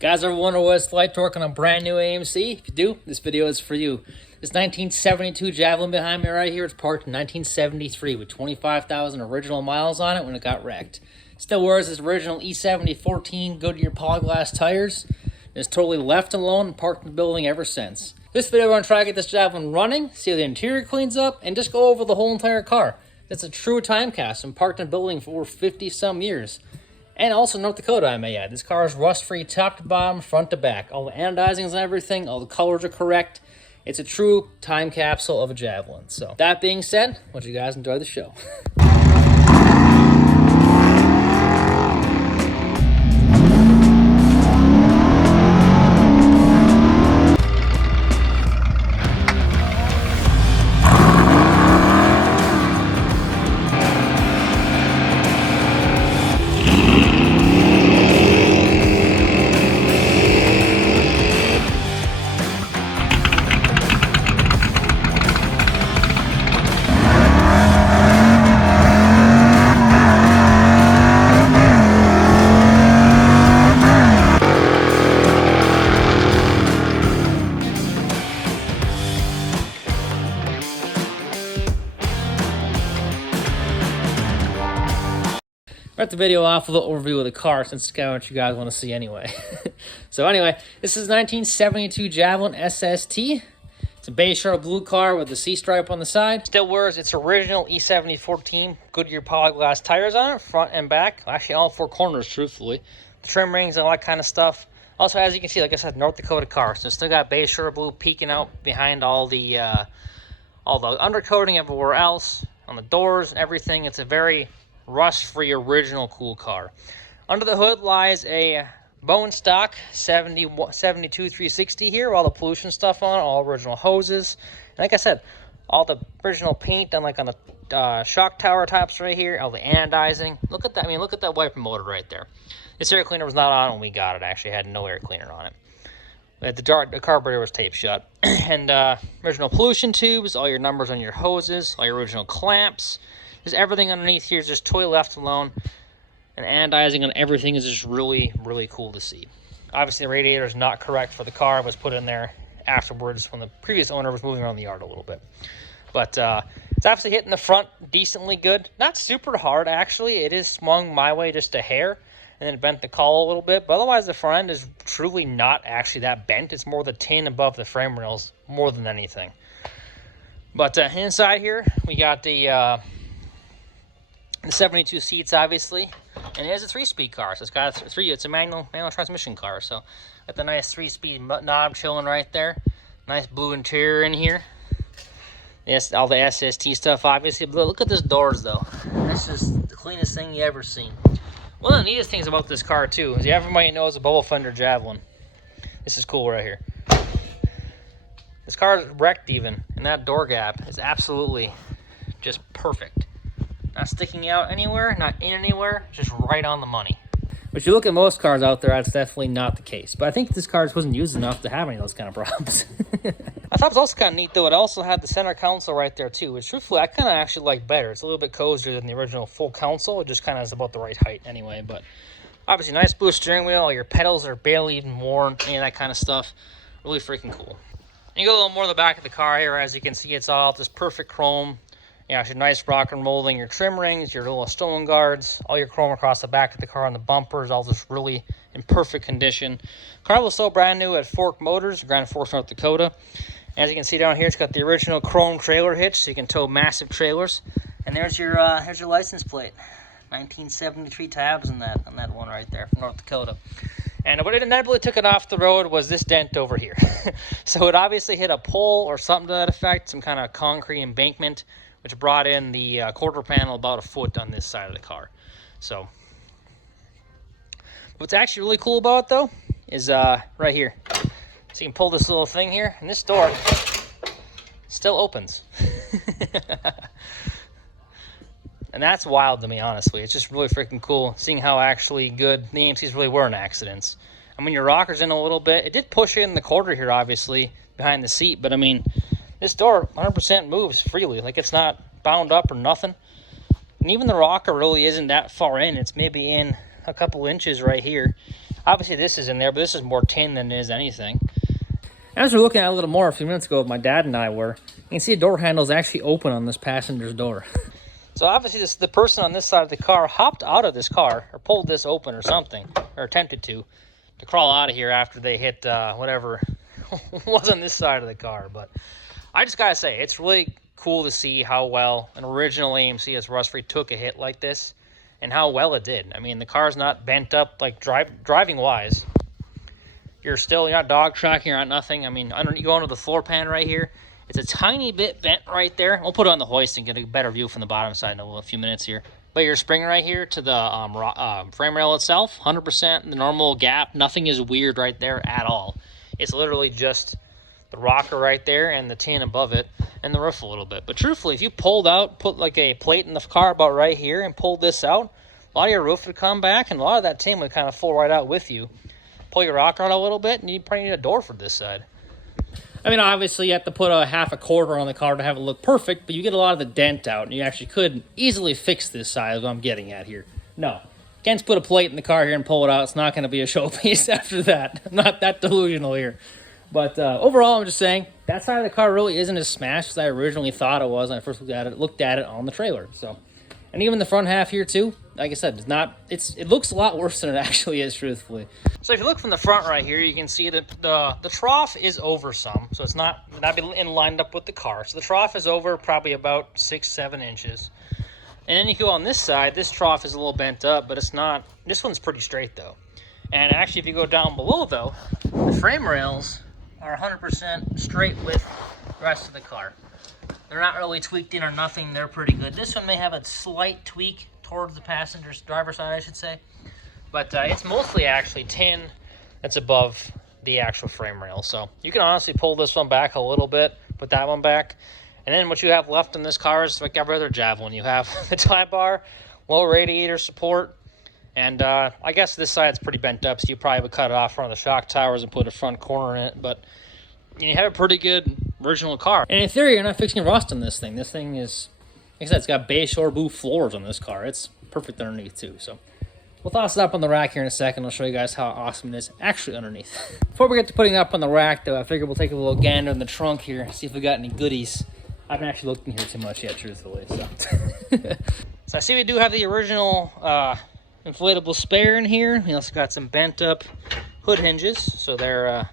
Guys, ever wonder what it's like to work on a brand new AMC? If you do, this video is for you. This 1972 Javelin behind me right here, it's parked in 1973 with 25,000 original miles on it when it got wrecked. Still wears its original E70 14 Goodyear polyglass tires. It's totally left alone and parked in the building ever since. This video, we're going to try to get this Javelin running, see how the interior cleans up, and just go over the whole entire car. It's a true time capsule and parked in a building for over 50-some years. And also North Dakota, I may add. This car is rust-free top to bottom, front to back. All the anodizing and everything, all the colors are correct. It's a true time capsule of a Javelin. So, that being said, I want you guys to enjoy the show. Start the video off with an overview of the car since it's kind of what you guys want to see anyway. So anyway, this is 1972 Javelin SST. It's a beige sharp blue car with the C stripe on the side. Still wears its original E70 14 Goodyear polyglass tires on it, front and back. Actually, all four corners, truthfully. The trim rings and all that kind of stuff. Also, as you can see, like I said, North Dakota car. So it's still got beige sharp blue peeking out behind all the undercoating everywhere else, on the doors and everything. It's a very rust-free original cool car. Under the hood lies a bone stock 72 360 here, all the pollution stuff on it, all original hoses. And like I said, all the original paint on the shock tower tops right here, all the anodizing. Look at that. I mean, look at that wiper motor right there. This air cleaner was not on when we got it. Actually, it had no air cleaner on it. The carburetor was taped shut. And original pollution tubes, all your numbers on your hoses, all your original clamps. Just everything underneath here is just totally left alone. And anodizing on everything is just really, really cool to see. Obviously, the radiator is not correct for the car. It was put in there afterwards when the previous owner was moving around the yard a little bit. But it's obviously hitting the front decently good. Not super hard, actually. It is swung my way just a hair and then bent the caul a little bit. But otherwise, the front end is truly not actually that bent. It's more the tin above the frame rails more than anything. But inside here, we got the 72 seats, obviously, and it is a 3-speed car, so it's a manual transmission car. So got the nice 3-speed knob chilling right there. Nice blue interior in here. Yes, all the SST stuff, obviously. But look at this doors, though. This is the cleanest thing you ever seen. One of the neatest things about this car too is everybody knows a bubble fender Javelin. This is cool right here. This car is wrecked even, and that door gap is absolutely just perfect. Not sticking out anywhere, not in anywhere, just right on the money. But if you look at most cars out there, that's definitely not the case. But I think this car wasn't used enough to have any of those kind of problems. I thought it was also kind of neat, though. It also had the center console right there, too, which, truthfully, I kind of actually like better. It's a little bit cozier than the original full console. It just kind of is about the right height anyway. But obviously, nice blue steering wheel. All your pedals are barely even worn, any of that kind of stuff. Really freaking cool. And you go a little more to the back of the car here. As you can see, it's all this perfect chrome. Yeah, your nice rocker molding, your trim rings, your little stone guards, all your chrome across the back of the car and the bumpers, all just really in perfect condition. Car was so brand new at Fork Motors, Grand Forks, North Dakota. As you can see down here, it's got the original chrome trailer hitch, so you can tow massive trailers. And there's your license plate, 1973 tabs on that one right there from North Dakota. And what inevitably took it off the road was this dent over here. So it obviously hit a pole or something to that effect, some kind of concrete embankment, which brought in the quarter panel about a foot on this side of the car. So what's actually really cool about it, though, is right here. So you can pull this little thing here, and this door still opens. And that's wild to me, honestly. It's just really freaking cool seeing how actually good the AMCs really were in accidents. I mean, your rocker's in a little bit. It did push in the quarter here, obviously, behind the seat. But, I mean, this door 100% moves freely. Like, it's not bound up or nothing. And even the rocker really isn't that far in. It's maybe in a couple inches right here. Obviously this is in there, but this is more tin than it is anything. As we were looking at it a little more a few minutes ago, my dad and I were, you can see the door handle is actually open on this passenger's door. So obviously the person on this side of the car hopped out of this car, or pulled this open or something, or attempted to crawl out of here after they hit whatever was on this side of the car. But I just gotta say, it's really cool to see how well an original AMC as rust-free took a hit like this, and how well it did. I mean, the car's not bent up, like driving-wise. You're not dog tracking, you're not nothing. I mean, you go into the floor pan right here, it's a tiny bit bent right there. We'll put it on the hoist and get a better view from the bottom side in a few minutes here. But your spring right here to the frame rail itself, 100% the normal gap. Nothing is weird right there at all. It's literally just the rocker right there and the tin above it and the roof a little bit. But truthfully, if you pulled out, put like a plate in the car about right here and pulled this out, a lot of your roof would come back and a lot of that tin would kind of fall right out with you. Pull your rocker out a little bit and you probably need a door for this side. I mean, obviously you have to put a half a quarter on the car to have it look perfect, but you get a lot of the dent out, and you actually could easily fix this side, is what I'm getting at here. No, can't just put a plate in the car here and pull it out. It's not going to be a showpiece after that. I'm not that delusional here. But overall, I'm just saying, that side of the car really isn't as smashed as I originally thought it was when I first looked at it on the trailer. So, and even the front half here too, like I said, it looks a lot worse than it actually is, truthfully. So if you look from the front right here, you can see that the trough is over some, so it's not lined up with the car. So the trough is over probably about 6-7 inches. And then you go on this side, this trough is a little bent up, but it's not. This one's pretty straight though. And actually, if you go down below though, the frame rails are 100% straight with the rest of the car. They're not really tweaked in or nothing. They're pretty good. This one may have a slight tweak towards the driver's side, I should say. But it's mostly actually tin that's above the actual frame rail. So you can honestly pull this one back a little bit, put that one back. And then what you have left in this car is like every other Javelin. You have the tie bar, low radiator support, and I guess this side's pretty bent up, so you probably would cut it off from the shock towers and put a front corner in it. But you have a pretty good original car. And in theory, you're not fixing rust on this thing. This thing is, like I said, it's got beige Shorbu floors on this car. It's perfect underneath too. So we'll toss it up on the rack here in a second. I'll show you guys how awesome it is actually underneath. Before we get to putting it up on the rack though, I figured we'll take a little gander in the trunk here, see if we got any goodies. I haven't actually looked in here too much yet, truthfully. So, so I see we do have the original inflatable spare in here. We also got some bent up hood hinges, so they're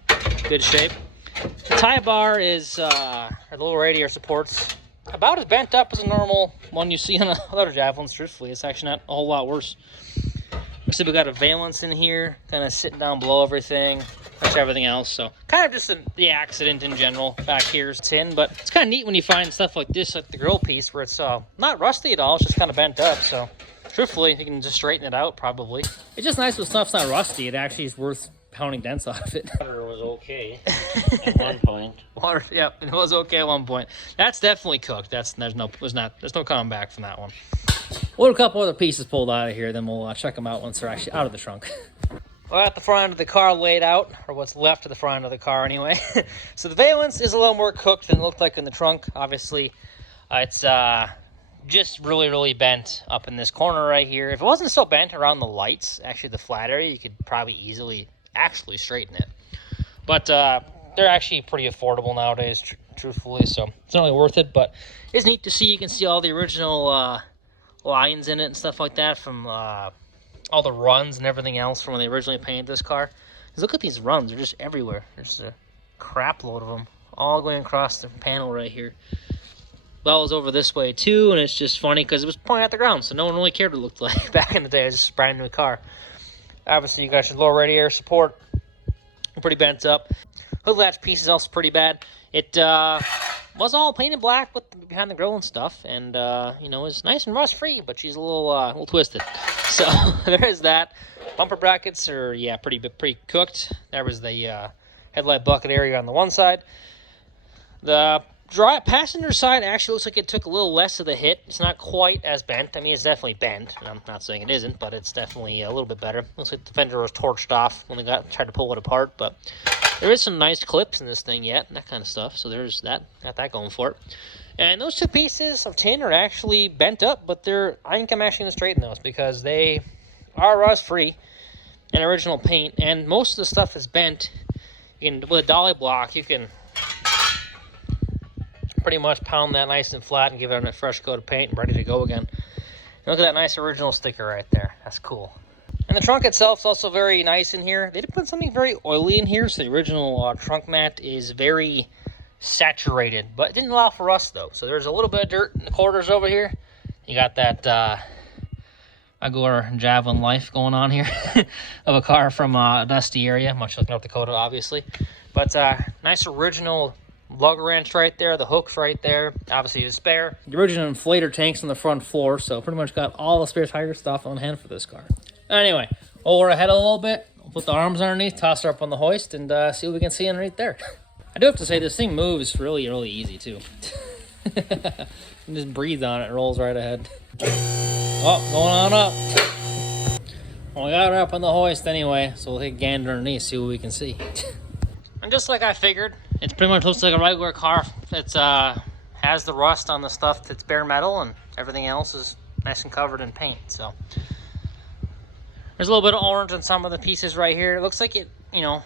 good shape. The tie bar is, or the little radiator supports, about as bent up as a normal one you see on other Javelins, truthfully. It's actually not a whole lot worse. Looks like we got a valance in here, kind of sitting down below everything. That's everything else. So kind of just the accident in general. Back here is tin, but it's kind of neat when you find stuff like this, like the grill piece, where it's not rusty at all. It's just kind of bent up. So truthfully, you can just straighten it out probably. It's just nice when stuff's not rusty. It actually is worth pounding dents out of it. Water was okay at one point. Water, yeah, it was okay at one point. That's definitely cooked. There's no coming back from that one. We'll have a couple other pieces pulled out of here, then we'll check them out once they're actually out of the trunk. Well, got the front end of the car laid out, or what's left of the front end of the car anyway. So the valance is a little more cooked than it looked like in the trunk. Obviously, it's just really, really bent up in this corner right here. If it wasn't so bent around the lights, actually the flat area, you could probably easily actually straighten it. But they're actually pretty affordable nowadays, truthfully, so it's not really worth it. But it's neat to see. You can see all the original lines in it and stuff like that from all the runs and everything else from when they originally painted this car. Because look at these runs. They're just everywhere. There's a crap load of them all going across the panel right here. Well, was over this way too, and it's just funny because it was pointing at the ground, so no one really cared what it looked like back in the day. It was just a brand new car. Obviously, you got your lower radiator support, pretty bent up. Hood latch piece is also pretty bad. It was all painted black with behind the grill and stuff, and it's nice and rust free, but she's a little twisted. So there is that. Bumper brackets are pretty cooked. There was the headlight bucket area on the one side. The passenger side actually looks like it took a little less of the hit. It's not quite as bent. I mean, it's definitely bent. And I'm not saying it isn't, but it's definitely a little bit better. Looks like the fender was torched off when they tried to pull it apart, but there is some nice clips in this thing yet, and that kind of stuff. So there's that. Got that going for it. And those two pieces of tin are actually bent up, but I think I'm actually going to straighten those because they are rust-free. and original paint, and most of the stuff is bent. You can, with a dolly block, you can pretty much pound that nice and flat and give it a fresh coat of paint and ready to go again. And look at that nice original sticker right there. That's cool. And the trunk itself is also very nice in here. They did put something very oily in here, so the original trunk mat is very saturated, but it didn't allow for rust though. So there's a little bit of dirt in the quarters over here. You got that AMC Javelin life going on here of a car from a dusty area, much like North Dakota, obviously. But nice original lug wrench right there, the hooks right there, obviously the spare. The original inflator tanks on the front floor, so pretty much got all the spare tire stuff on hand for this car. Anyway, over ahead a little bit, we'll put the arms underneath, toss her up on the hoist, and see what we can see underneath there. I do have to say, this thing moves really, really easy, too. Just breathe on it, it rolls right ahead. Oh, going on up. Well, we got her up on the hoist anyway, so we'll take a gander underneath, see what we can see. And just like I figured, it pretty much looks like a regular car. It's has the rust on the stuff that's bare metal, and everything else is nice and covered in paint, so. There's a little bit of orange on some of the pieces right here. It looks like it, you know,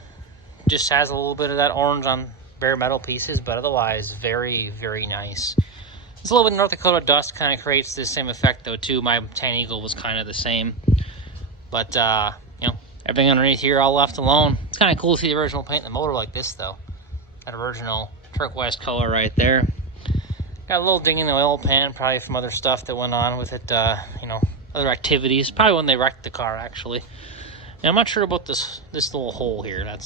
just has a little bit of that orange on bare metal pieces, but otherwise very, very nice. It's a little bit of North Dakota dust kind of creates the same effect though too. My Tan Eagle was kind of the same. But, you know, everything underneath here all left alone. It's kind of cool to see the original paint in the motor like this though. That original turquoise color right there. Got a little ding in the oil pan, probably from other stuff that went on with it, you know, other activities. Probably when they wrecked the car actually. And I'm not sure about this little hole here. I'm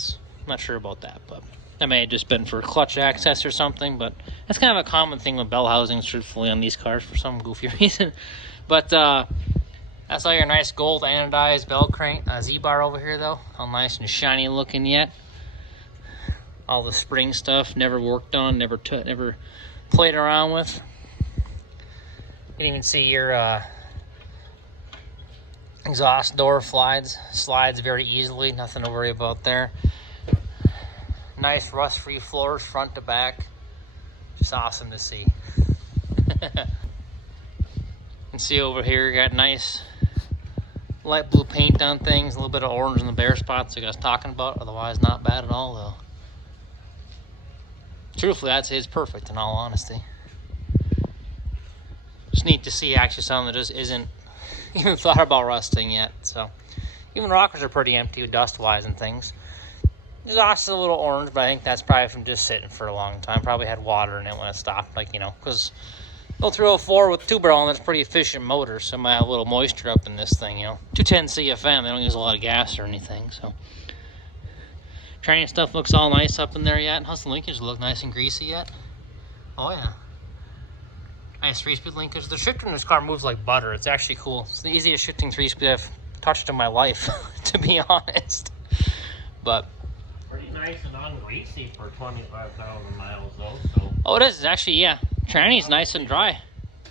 not sure about that, but that may have just been for clutch access or something, but that's kind of a common thing with bell housings, truthfully, on these cars for some goofy reason. But that's all your nice gold anodized bell crank Z-bar over here, though. All nice and shiny looking yet. All the spring stuff, never worked on, never played around with. You can even see your exhaust door slides very easily, nothing to worry about there. Nice rust-free floors front to back, just awesome to see. You can see over here, got nice light blue paint on things, a little bit of orange in the bare spots like I was talking about, otherwise not bad at all though. Truthfully, I'd say it's perfect in all honesty. Just neat to see actually something that just isn't even thought about rusting yet. So even rockers are pretty empty dust-wise and things. The exhaust is a little orange, but I think that's probably from just sitting for a long time. Probably had water in it when it stopped, like, you know, because 0304 with 2-barrel, and that's a pretty efficient motor, so it might have a little moisture up in this thing, you know. 210 CFM, they don't use a lot of gas or anything, so. Training stuff looks all nice up in there yet. How's the linkage look? Nice and greasy yet? Oh, yeah. Nice 3-speed linkage. The shifter in this car moves like butter. It's actually cool. It's the easiest shifting 3-speed I've touched in my life, to be honest. But pretty nice and ungreasy for 25,000 miles though. So. Oh, it is. It's actually, yeah. Tranny's nice and dry.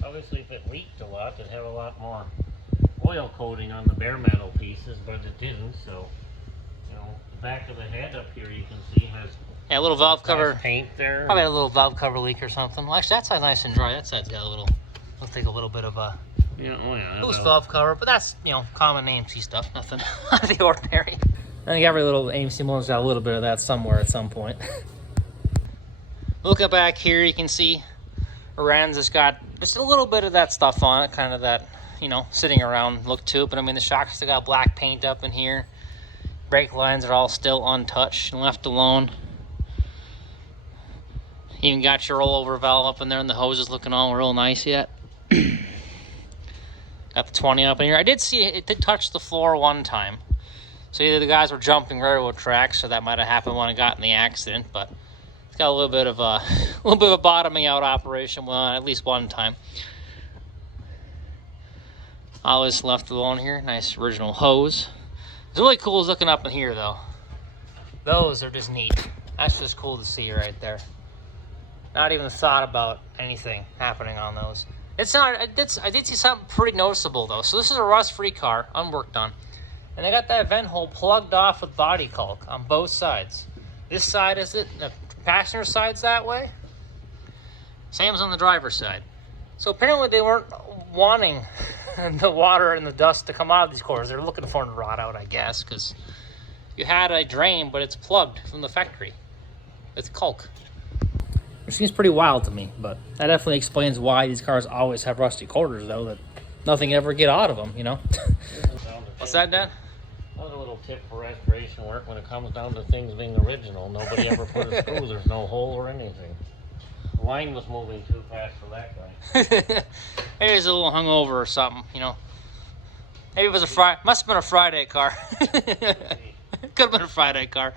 Obviously, if it leaked a lot, it'd have a lot more oil coating on the bare metal pieces, but it didn't. So, you know, the back of the head up here you can see has a little valve cover paint there. Probably had a little valve cover leak or something. Well, actually, that side's nice and dry. That side's got a little, looks like a little bit of a loose valve cover, but that's, you know, common AMC stuff. Nothing out of the ordinary. I think every little AMC motor's got a little bit of that somewhere at some point. Look up back here, you can see Oran's has got just a little bit of that stuff on it, kind of that, you know, sitting around look to it. But I mean, the shocks still got black paint up in here. Brake lines are all still untouched and left alone. Even got your rollover valve up in there, and the hose is looking all real nice yet. Got the 20 up in here. I did see it did touch the floor one time. So either the guys were jumping railroad tracks, so that might have happened when I got in the accident, but it's got a little bit of a bottoming out operation at least one time. All this left alone here. Nice original hose. It's really cool looking up in here though. Those are just neat. That's just cool to see right there. Not even thought about anything happening on those. It's not. I did see something pretty noticeable though. So this is a rust-free car, unworked on. And they got that vent hole plugged off with body caulk on both sides. This side is it, the passenger side's that way. Same as on the driver's side. So apparently they weren't wanting the water and the dust to come out of these cores. They're looking for it to rot out, I guess, because you had a drain, but it's plugged from the factory. It's caulk. Which seems pretty wild to me, but that definitely explains why these cars always have rusty quarters, though, that nothing ever get out of them, you know? What's that, Dad? Another little tip for restoration work: when it comes down to things being original, nobody ever put a screw. There's no hole or anything. The line was moving too fast for that guy. Maybe he's a little hungover or something, you know? Maybe it was must have been a Friday car. Could have been a Friday car.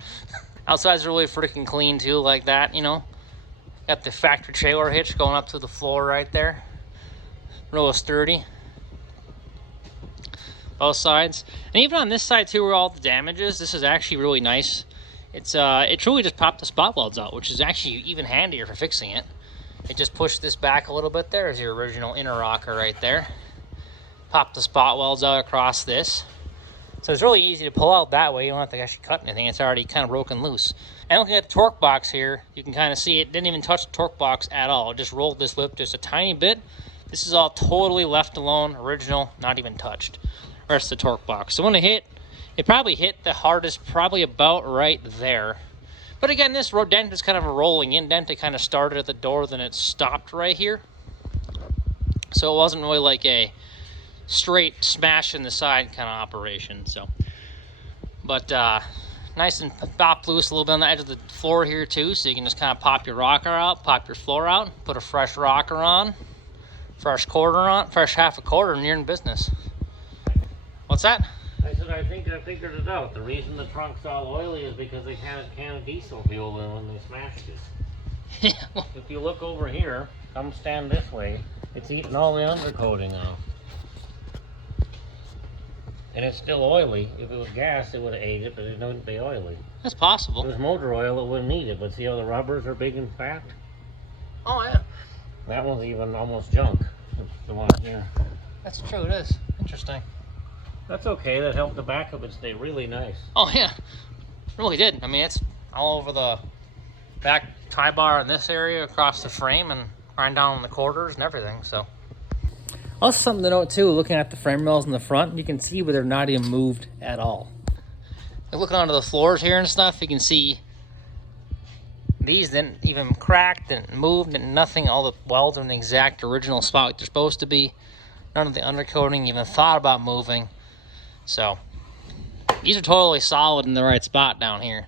Outside's really freaking clean too, like that, you know? Got the factory trailer hitch going up to the floor right there. Real sturdy. Both sides. And even on this side too, where all the damage is, this is actually really nice. It truly just popped the spot welds out, which is actually even handier for fixing it. It just pushed this back a little bit. There's your original inner rocker right there. Pop the spot welds out across this. So it's really easy to pull out that way. You don't have to actually cut anything. It's already kind of broken loose. And looking at the torque box here, you can kind of see it didn't even touch the torque box at all. It just rolled this lip just a tiny bit. This is all totally left alone, original, not even touched. Rest of the torque box. So when it hit, it probably hit the hardest, probably about right there. But again, this dent is kind of a rolling indent. It kind of started at the door, then it stopped right here. So it wasn't really like a straight smash in the side kind of operation. So, but nice and pop loose a little bit on the edge of the floor here too, so you can just kind of pop your rocker out, pop your floor out, put a fresh rocker on, fresh quarter on, fresh half a quarter, and you're in business. What's that? I said, I think I figured it out. The reason the trunk's all oily is because they had a can of diesel fuel in when they smashed it. Yeah. If you look over here, come stand this way, it's eating all the undercoating off. And it's still oily. If it was gas, it would have ate it, but it wouldn't be oily. That's possible. If it was motor oil, it wouldn't need it. But see how the rubbers are big and fat? Oh, yeah. That one's even almost junk. The one here. That's true, it is. Interesting. That's okay. That helped the back of it stay really nice. Oh, yeah. It really did. I mean, it's all over the back tie bar in this area, across the frame, and right down in the quarters and everything, so. Also something to note too, looking at the frame rails in the front, you can see where they're not even moved at all. Like looking onto the floors here and stuff, you can see these didn't even crack, didn't move, didn't nothing. All the welds are in the exact original spot like they're supposed to be. None of the undercoating even thought about moving. So these are totally solid in the right spot down here.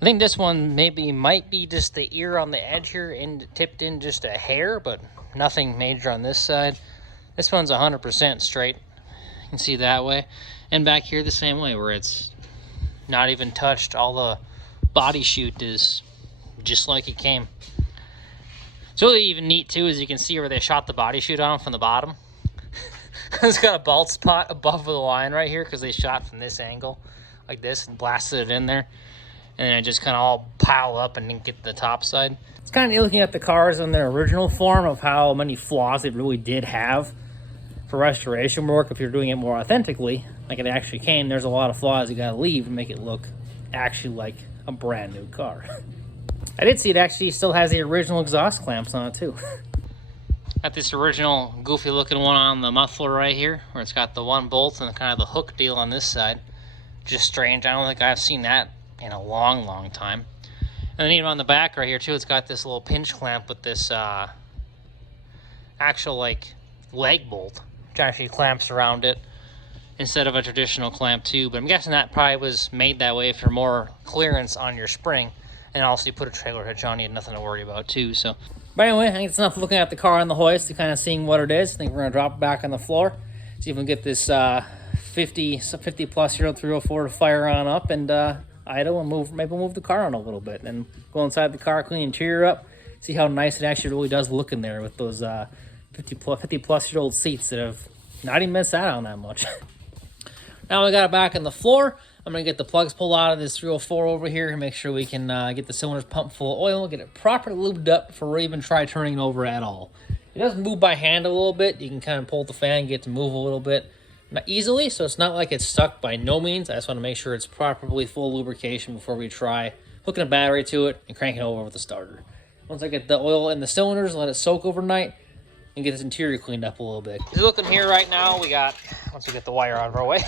I think this one might be just the ear on the edge here and tipped in just a hair, but nothing major on this side. This one's 100% straight. You can see that way. And back here the same way, where it's not even touched. All the body chute is just like it came. It's really even neat too, as you can see where they shot the body chute on from the bottom. It's got a bald spot above the line right here because they shot from this angle like this and blasted it in there. And then it just kind of all pile up and then get to the top side. It's kind of neat looking at the cars in their original form of how many flaws it really did have for restoration work. If you're doing it more authentically, like it actually came, there's a lot of flaws you gotta leave to make it look actually like a brand new car. I did see it actually still has the original exhaust clamps on it too. Got this original goofy looking one on the muffler right here, where it's got the one bolt and kind of the hook deal on this side. Just strange. I don't think I've seen that in a long time. And then even on the back right here too, it's got this little pinch clamp with this actual like leg bolt, which actually clamps around it instead of a traditional clamp too. But I'm guessing that probably was made that way for more clearance on your spring. And also you put a trailer hitch on, you had nothing to worry about too. So, but anyway, I think it's enough looking at the car on the hoist to kind of seeing what it is. I think we're gonna drop it back on the floor, see if we can get this 50 plus year old 304 to fire on up and idle and maybe move the car on a little bit, and go inside the car, clean the interior up, see how nice it actually really does look in there with those 50 plus year old seats that have not even been sat on that much. Now we got it back on the floor. I'm gonna get the plugs pulled out of this 304 over here and make sure we can get the cylinders pumped full of oil, get it properly lubed up before we even try turning it over at all. It does move by hand a little bit. You can kind of pull the fan, get it to move a little bit. Not easily, so it's not like it's stuck by no means. I just want to make sure it's properly full lubrication before we try hooking a battery to it and cranking it over with the starter. Once I get the oil in the cylinders, let it soak overnight, and get this interior cleaned up a little bit. As you're looking here right now, we got, once we get the wire out of our way,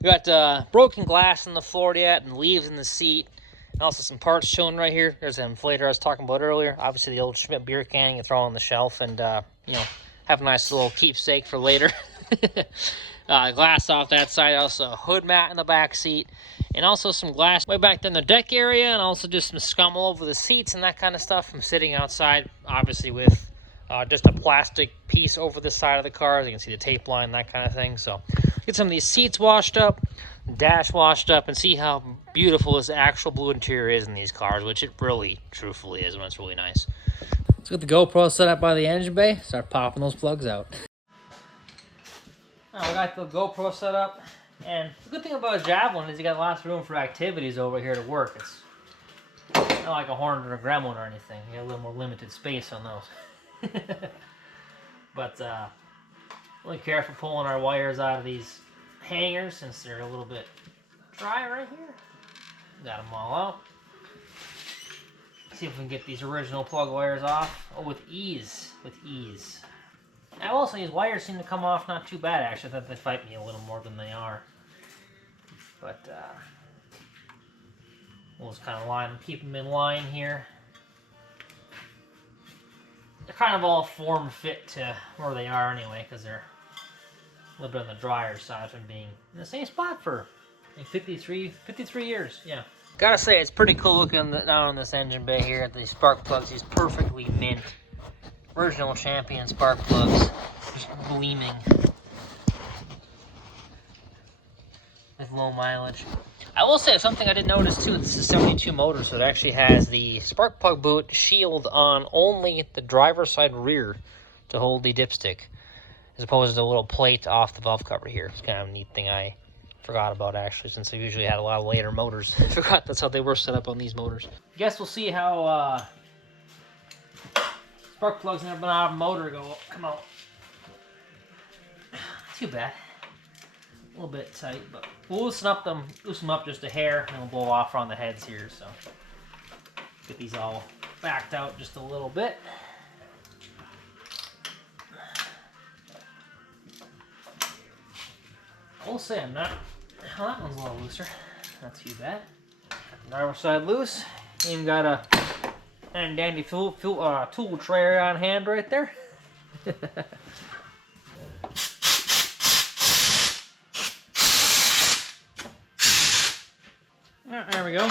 we got broken glass on the floor yet, and leaves in the seat, and also some parts showing right here. There's an inflator I was talking about earlier. Obviously the old Schmidt beer can you throw on the shelf and, you know, have a nice little keepsake for later. Glass off that side, also a hood mat in the back seat, and also some glass way back there in the deck area, and also just some scum all over the seats and that kind of stuff from sitting outside, obviously with just a plastic piece over the side of the car. As you can see the tape line, that kind of thing. So get some of these seats washed up, dash washed up, and see how beautiful this actual blue interior is in these cars, which it really, truthfully is, when it's really nice. Let's get the GoPro set up by the engine bay, start popping those plugs out. We got the GoPro set up, and the good thing about a Javelin is you got lots of room for activities over here to work. It's not like a Hornet or a Gremlin or anything. You got a little more limited space on those. But really careful pulling our wires out of these hangers since they're a little bit dry right here. Got them all out. See if we can get these original plug wires off. Oh, with ease. With ease. Now also, these wires seem to come off not too bad, actually. I thought they fight me a little more than they are. But, we'll just kind of keep them in line here. They're kind of all form fit to where they are anyway, because they're a little bit on the drier side from being in the same spot for like 53 years, yeah. Gotta say, it's pretty cool looking down on this engine bay here at these spark plugs, these perfectly mint original Champion spark plugs, just gleaming with low mileage. I will say something I did notice too. This is 72 motor, so it actually has the spark plug boot shield on only the driver's side rear to hold the dipstick, as opposed to a little plate off the valve cover here. It's kind of a neat thing I forgot about, actually, since they usually had a lot of later motors. I forgot that's how they were set up on these motors. Guess we'll see how spark plugs in the bottom motor come out. Too bad. A little bit tight, but we'll loosen them up just a hair, and we'll blow off on the heads here. So get these all backed out just a little bit. I will say well, that one's a little looser. Not too bad. Got the driver's side loose. Even got a and dandy tool tray on hand right there. Right, there we go.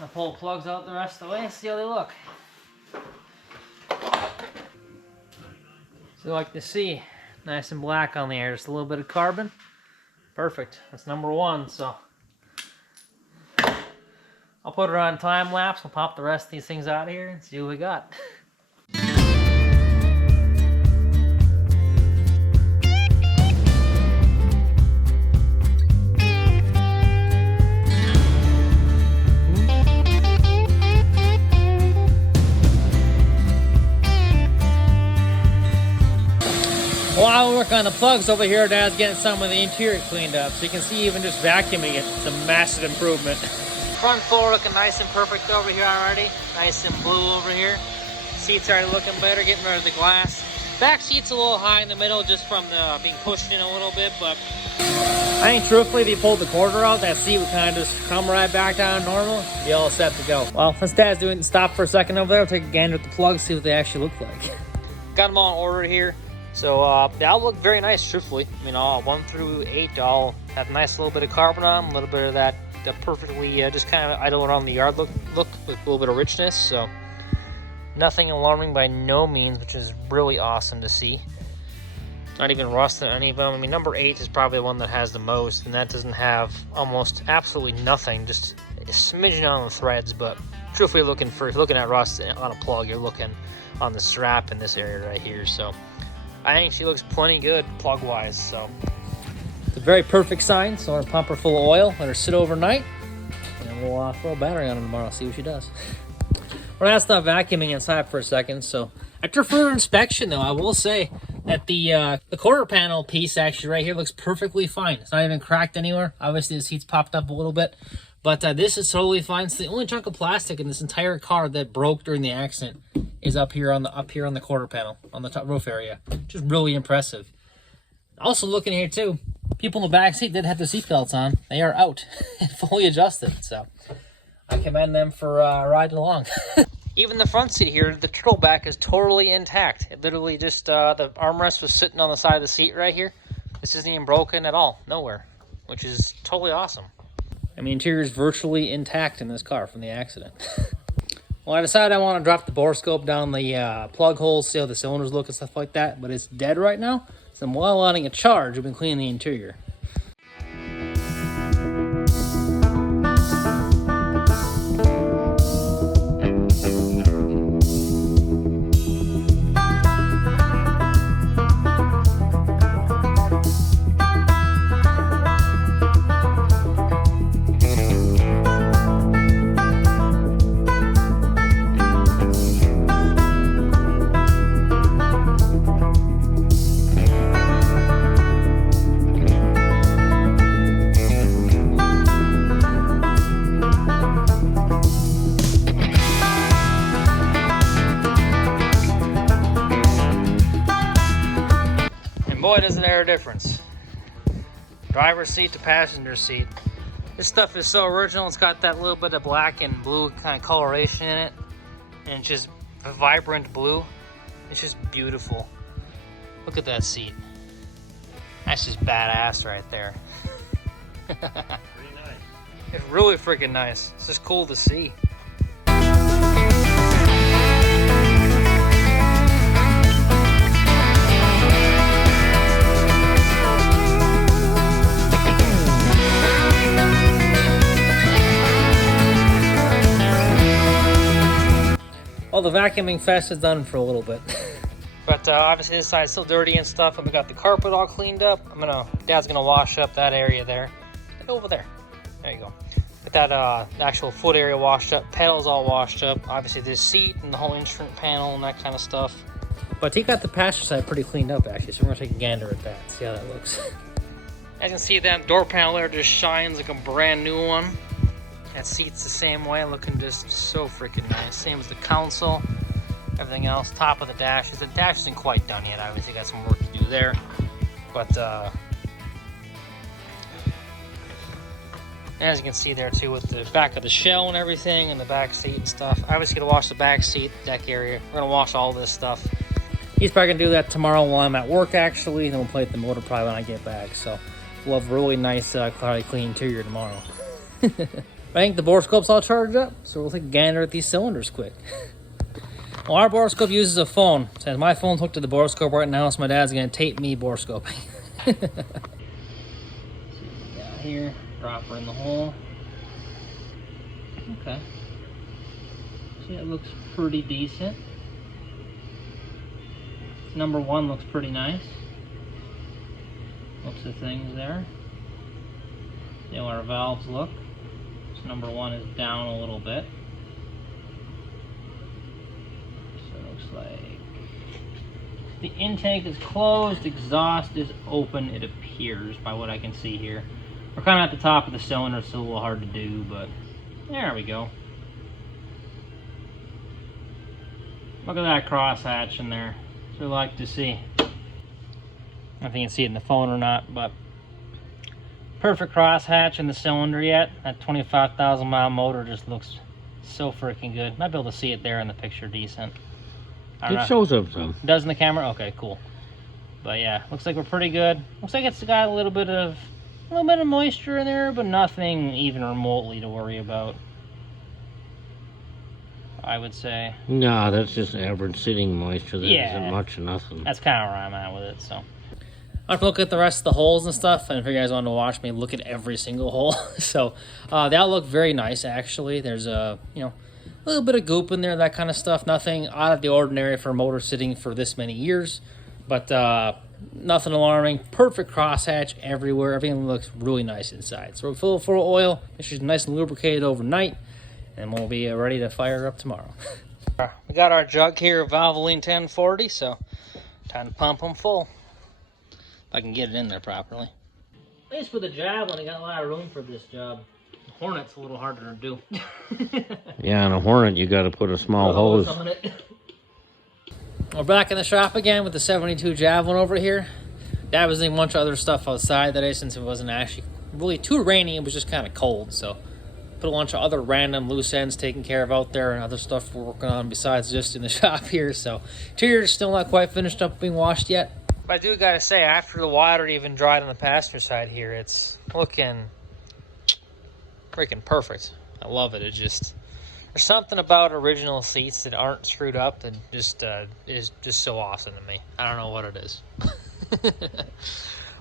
I'll pull the plugs out the rest of the way and see how they look. So like to see, nice and black on the air, just a little bit of carbon. Perfect. That's number one. So I'll put it on time lapse. We'll pop the rest of these things out here and see what we got. While we work on the plugs over here, Dad's getting some of the interior cleaned up. So you can see even just vacuuming it, it's a massive improvement. Front floor looking nice and perfect over here already. Nice and blue over here. Seats already looking better, getting rid of the glass. Back seat's a little high in the middle just from the being pushed in a little bit, but I think truthfully if you pulled the quarter out, that seat would kind of just come right back down normal. Be all set to go. Well, since Dad's doing stop for a second over there, I'll take a gander at the plugs, see what they actually look like. Got them all in order here. So they all look very nice, truthfully. I mean, all 1 through 8 all have a nice little bit of carbon on them, a little bit of that perfectly just kind of idle around the yard look with a little bit of richness. So nothing alarming by no means, which is really awesome to see. Not even rust in any of them. I mean, number 8 is probably the one that has the most, and that doesn't have almost absolutely nothing, just a smidgen on the threads. But truthfully, if you're looking at rust on a plug, you're looking on the strap in this area right here. So I think she looks plenty good plug-wise, so it's a very perfect sign. So I'm gonna pump her full of oil, let her sit overnight, and we'll throw a battery on her tomorrow, see what she does. We're gonna stop vacuuming inside for a second. So after further inspection, though, I will say that the quarter panel piece actually right here looks perfectly fine. It's not even cracked anywhere. Obviously, the seat's popped up a little bit, But this is totally fine. It's the only chunk of plastic in this entire car that broke during the accident is up here on the quarter panel, on the top roof area. Just really impressive. Also looking here too, people in the back seat did have the seatbelts on. They are out and fully adjusted. So I commend them for riding along. Even the front seat here, the turtle back is totally intact. It literally just, the armrest was sitting on the side of the seat right here. This isn't even broken at all, nowhere, which is totally awesome. I mean, interior is virtually intact in this car from the accident. Well, I decided I want to drop the borescope down the plug holes, see how the cylinders look and stuff like that, but it's dead right now. So while letting it charge, we've been cleaning the interior. Boy, does it make a difference. Driver's seat to passenger seat. This stuff is so original. It's got that little bit of black and blue kind of coloration in it. And it's just a vibrant blue. It's just beautiful. Look at that seat. That's just badass right there. Pretty nice. It's really freaking nice. It's just cool to see. Well, the vacuuming fest is done for a little bit. But obviously this side's still dirty and stuff, and we got the carpet all cleaned up. Dad's gonna wash up that area there. And over there. There you go. Get that actual foot area washed up, pedals all washed up. Obviously this seat and the whole instrument panel and that kind of stuff. But he got the passenger side pretty cleaned up actually, so we're gonna take a gander at that, see how that looks. As you can see, that door panel there just shines like a brand new one. That seat's the same way, looking just so freaking nice. Same as the console, everything else. Top of the dash. The dash isn't quite done yet. Obviously, got some work to do there. But as you can see there too, with the back of the shell and everything, and the back seat and stuff. Obviously, gonna wash the back seat, deck area. We're gonna wash all this stuff. He's probably gonna do that tomorrow while I'm at work. Actually, then we'll play with the motor probably when I get back. So we'll have a really nice, probably clean interior tomorrow. I think the borescope's all charged up, so we'll take a gander at these cylinders quick. Well, our borescope uses a phone. Since my phone's hooked to the borescope right now, so my dad's gonna tape me borescoping. See what we got here. Drop her in the hole. Okay. See, it looks pretty decent. Number one looks pretty nice. Looks of things there. See how our valves look. Number one is down a little bit. So it looks like the intake is closed, exhaust is open, it appears, by what I can see here. We're kind of at the top of the cylinder, so a little hard to do, but there we go. Look at that crosshatch in there. So we like to see. I don't know if you can see it in the phone or not, but perfect crosshatch in the cylinder yet. That 25,000 mile motor just looks so freaking good. Might be able to see it there in the picture decent. It shows up some. Does in the camera? Okay, cool. But yeah, looks like we're pretty good. Looks like it's got a little bit of moisture in there, but nothing even remotely to worry about, I would say. No, that's just average sitting moisture. That isn't much or nothing. That's kind of where I'm at with it, so. I have to look at the rest of the holes and stuff, and if you guys want to watch me look at every single hole. So they all look very nice, actually. There's a little bit of goop in there, that kind of stuff. Nothing out of the ordinary for a motor sitting for this many years, but nothing alarming. Perfect crosshatch everywhere. Everything looks really nice inside. So we're full of oil. It's just nice and lubricated overnight, and we'll be ready to fire up tomorrow. We got our jug here of Javelin 1040, so time to pump them full. If I can get it in there properly. At least with the Javelin, I got a lot of room for this job. Hornet's a little harder to do. Yeah, on a Hornet, you got to put a small hose. On it. We're back in the shop again with the 72 Javelin over here. Dad was doing a bunch of other stuff outside today since it wasn't actually really too rainy. It was just kind of cold, so put a bunch of other random loose ends taken care of out there and other stuff we're working on besides just in the shop here. So interior's still not quite finished up being washed yet. But I do gotta say, after the water even dried on the passenger side here, it's looking freaking perfect. I love it. It just, there's something about original seats that aren't screwed up that just is just so awesome to me. I don't know what it is.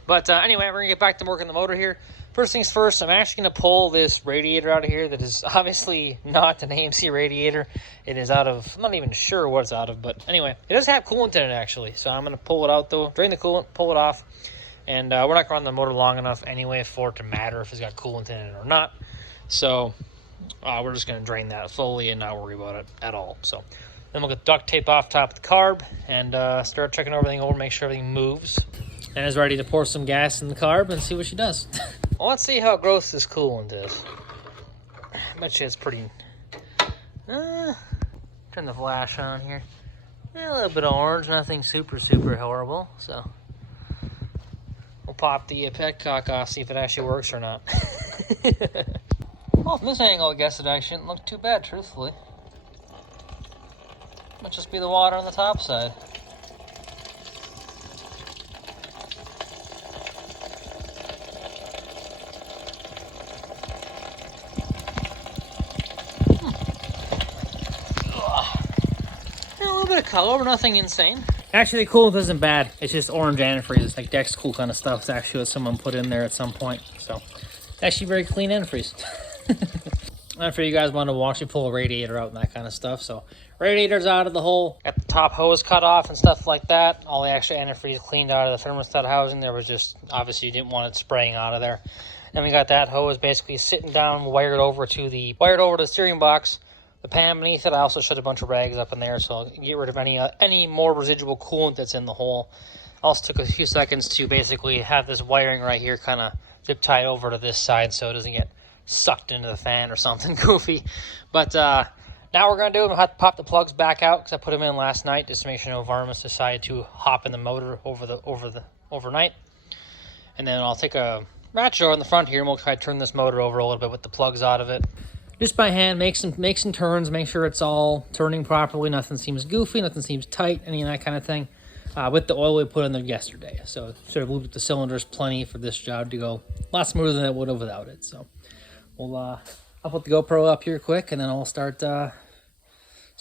But anyway, we're gonna get back to working the motor here. First things first, I'm actually gonna pull this radiator out of here that is obviously not an AMC radiator. It is out of, I'm not even sure what it's out of, but anyway, it does have coolant in it actually. So I'm gonna pull it out though, drain the coolant, pull it off. And we're not gonna run the motor long enough anyway for it to matter if it's got coolant in it or not. So we're just going to drain that fully and not worry about it at all. So then we'll get duct tape off top of the carb and start checking everything over, make sure everything moves. And is ready to pour some gas in the carb and see what she does. Well, let's see how gross this coolant is. I bet you it's pretty... turn the flash on here. A little bit of orange, nothing super horrible. So we'll pop the petcock off, see if it actually works or not. Well, from this angle, I guess it actually didn't look too bad, truthfully. Might just be the water on the top side. A little bit of color, but nothing insane. Actually, the coolant isn't bad. It's just orange antifreeze. It's like Dex Cool kind of stuff. It's actually what someone put in there at some point. So, actually very clean antifreeze. After you guys want to actually pull a radiator out and that kind of stuff. So radiator's out of the hole. Got the top hose cut off and stuff like that. All the extra antifreeze cleaned out of the thermostat housing. There was just, obviously you didn't want it spraying out of there. Then we got that hose basically sitting down, wired over to the steering box. The pan beneath it, I also shut a bunch of rags up in there so I'll get rid of any more residual coolant that's in the hole. Also took a few seconds to basically have this wiring right here kind of zip tied over to this side so it doesn't get sucked into the fan or something goofy. But now we're going to do, I'm going to have to pop the plugs back out because I put them in last night just to make sure no varmints decided to hop in the motor overnight. And then I'll take a ratchet over in the front here and we'll try to turn this motor over a little bit with the plugs out of it. Just by hand, make some turns, make sure it's all turning properly, nothing seems goofy, nothing seems tight, any of that kind of thing. With the oil we put in there yesterday. So sort of lubed the cylinders plenty for this job to go a lot smoother than it would have without it. So we'll I'll put the GoPro up here quick and then I'll start arm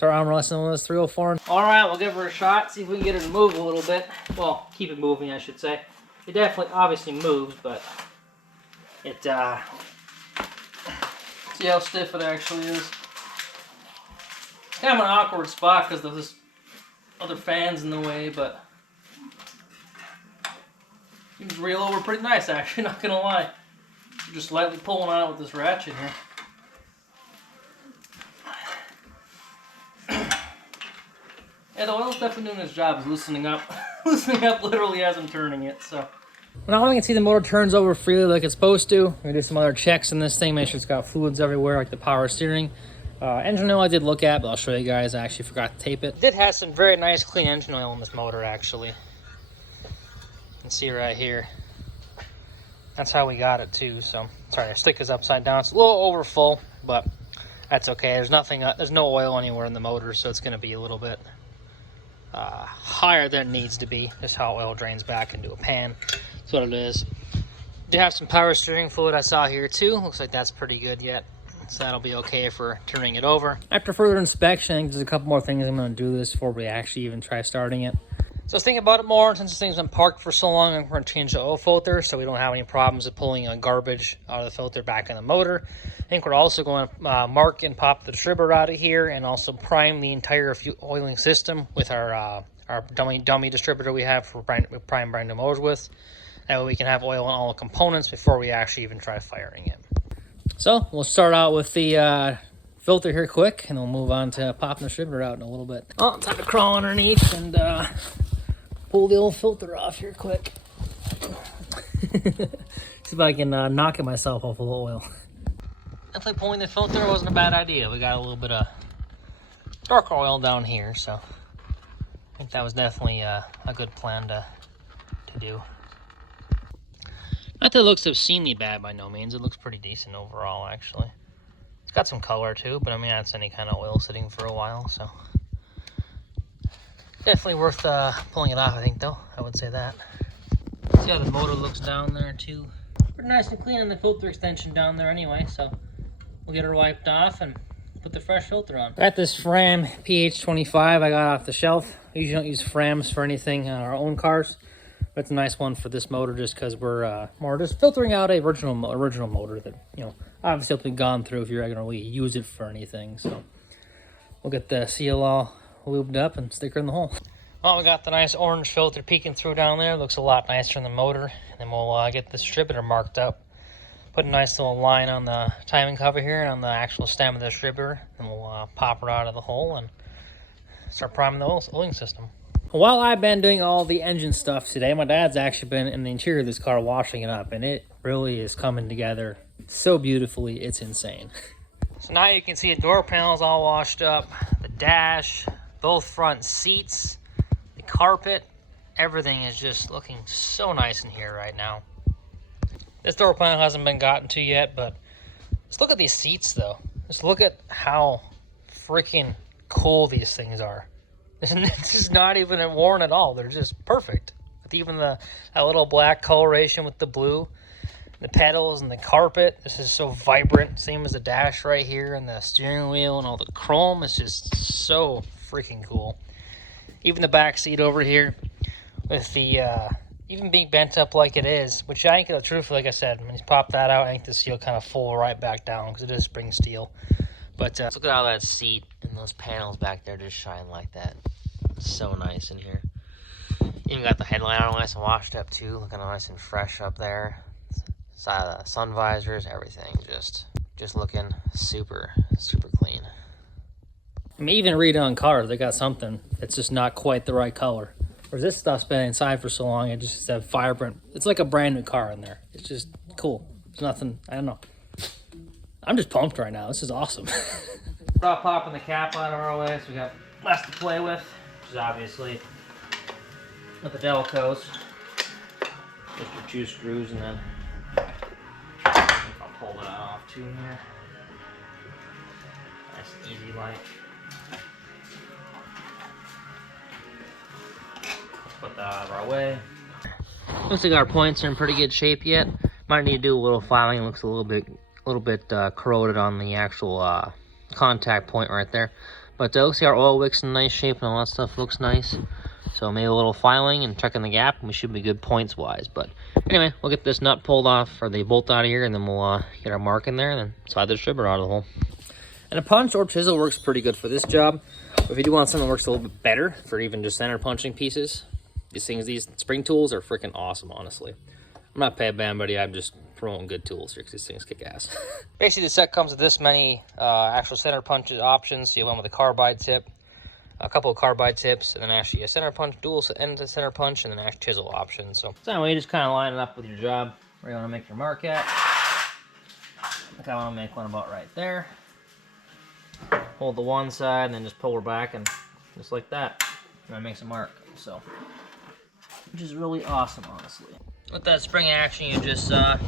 wrestling with this 304. All right, we'll give her a shot, see if we can get her to move a little bit. Well, keep it moving, I should say. It definitely obviously moves, but it see how stiff it actually is. It's kind of an awkward spot because there's other fans in the way, but you can reel over pretty nice actually, not gonna lie. I'm just lightly pulling on it with this ratchet here. Yeah, the oil's definitely doing its job, is loosening up. Loosening up literally as I'm turning it, so. Now we can see the motor turns over freely like it's supposed to. We're gonna do some other checks in this thing, make sure it's got fluids everywhere, like the power steering. Engine oil I did look at, but I'll show you guys. I actually forgot to tape it. It did have some very nice clean engine oil in this motor, actually. You can see right here. That's how we got it too, so. Sorry, our stick is upside down. It's a little over full, but that's okay. There's nothing, there's no oil anywhere in the motor, so it's gonna be a little bit higher than it needs to be. Just how oil drains back into a pan. That's what it is. Do have some power steering fluid I saw here too. Looks like that's pretty good yet. So that'll be okay for turning it over. After further inspection, I think there's a couple more things I'm going to do this before we actually even try starting it. So I was thinking about it more, and since this thing's been parked for so long, I'm going to change the oil filter so we don't have any problems with pulling garbage out of the filter back in the motor. I think we're also going to mark and pop the distributor out of here and also prime the entire oiling system with our dummy distributor we have for prime brand new motors with. That way we can have oil in all the components before we actually even try firing it. So we'll start out with the filter here quick, and we'll move on to popping the distributor out in a little bit. Oh, time to crawl underneath and pull the old filter off here quick. See if I can knock it myself off a little oil. definitely pulling the filter wasn't a bad idea. We got a little bit of dark oil down here, so I think that was definitely a good plan to do. Not that it looks obscenely bad by no means. It looks pretty decent overall, actually. It's got some color too, but I mean, that's any kind of oil sitting for a while, so. Definitely worth pulling it off, I think, though. I would say that. See how the motor looks down there, too. Pretty nice and clean on the filter extension down there anyway, so we'll get her wiped off and put the fresh filter on. Got this Fram PH25 I got off the shelf. I usually don't use Frams for anything on our own cars, but it's a nice one for this motor just because we're more just filtering out a original motor that, you know, obviously will be gone through if you're going to really use it for anything. So we'll get the seal all lubed up and stick her in the hole. Well, we got the nice orange filter peeking through down there. Looks a lot nicer in the motor. And then we'll get the distributor marked up. Put a nice little line on the timing cover here and on the actual stem of the distributor. And we'll pop her out of the hole and start priming the oiling system. While I've been doing all the engine stuff today, my dad's actually been in the interior of this car washing it up. And it really is coming together so beautifully. It's insane. So now you can see the door panels all washed up. The dash, both front seats, the carpet, everything is just looking so nice in here right now. This door panel hasn't been gotten to yet, but let's look at these seats though. Just look at how freaking cool these things are. This is not even worn at all. They're just perfect. With even that little black coloration with the blue, the pedals and the carpet. This is so vibrant. Same as the dash right here and the steering wheel and all the chrome. It's just so freaking cool. Even the back seat over here with the even being bent up like it is, which I think, truthfully, like I said, when you pop that out, I think the seal kind of fall right back down because it is spring steel. But look at how that seat and those panels back there just shine like that. It's so nice in here. Even got the headlight on nice and washed up too, looking nice and fresh up there. Side of the sun visors, everything just looking super clean. I mean, even read on cars, they got something that's just not quite the right color. Whereas this stuff's been inside for so long, it just has vibrant. It's like a brand new car in there. It's just cool. There's nothing, I don't know. I'm just pumped right now. This is awesome. Stop popping the cap out of our way, so we got less to play with, which is obviously with the Delcos. Just your 2 screws and then I'll pull that off too here. Nice easy like. Put that out of our way. Looks like our points are in pretty good shape yet. Might need to do a little filing. It looks a little bit corroded on the actual contact point right there. But looks like our oil wick's in nice shape and all that stuff looks nice. So maybe a little filing and checking the gap, and we should be good points wise. But anyway, we'll get this nut pulled off or the bolt out of here, and then we'll get our mark in there and then slide the distributor out of the hole. And a punch or chisel works pretty good for this job. But if you do want something that works a little bit better for even just center punching pieces, these spring tools are freaking awesome, honestly. I'm not paid by anybody, I'm just promoting good tools here because these things kick ass. Basically, the set comes with this many actual center punch options. So you went with a carbide tip, a couple of carbide tips, and then actually a center punch, dual end to center punch, and then actually chisel options. So anyway, you just kind of line it up with your job where you want to make your mark at. Like I want to make one about right there. Hold the one side and then just pull her back and just like that. And that makes a mark. So, which is really awesome, honestly. With that spring action, you just got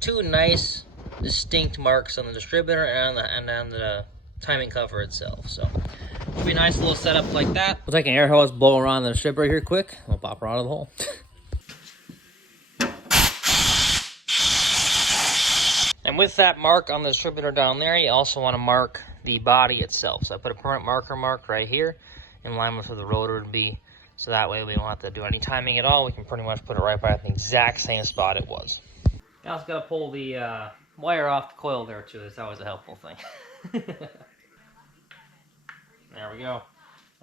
2 nice, distinct marks on the distributor and on the timing cover itself. So, it'll be a nice little setup like that. We'll take an air hose, blow around the distributor here quick, and we'll pop her out of the hole. And with that mark on the distributor down there, you also want to mark the body itself. So I put a permanent marker marked right here in line with where the rotor would be. So that way we don't have to do any timing at all. We can pretty much put it right by the exact same spot it was. Now it's got to pull the wire off the coil there too. That's always a helpful thing. There we go.